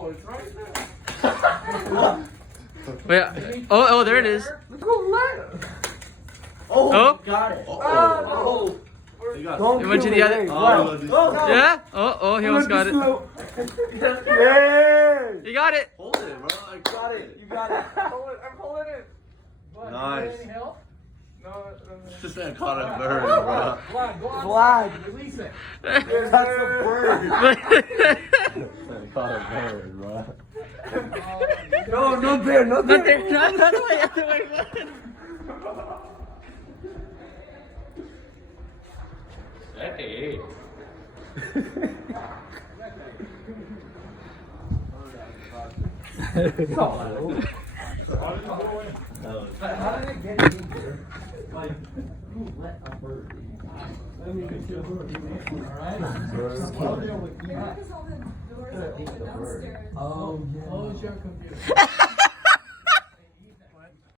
Oh, it's right there. Wait. Oh, there it is. Oh. Got it. Oh. You got It went to the other. Yeah. Oh, he almost got it. Yeah. You got it. Hold it, bro. I got it. You got it. I'm holding it. What, Nice. Any help? No. This man caught a bird, bro. Vlad, release it. That's a bird. Man caught a bird, bro. No, not there, not there. Not there. Not the way. Other way. Hey. How did it get in here? Like, who let a bird in? Let me get your bird, alright? Because all the doors are open downstairs. Oh, yeah. Close your computer.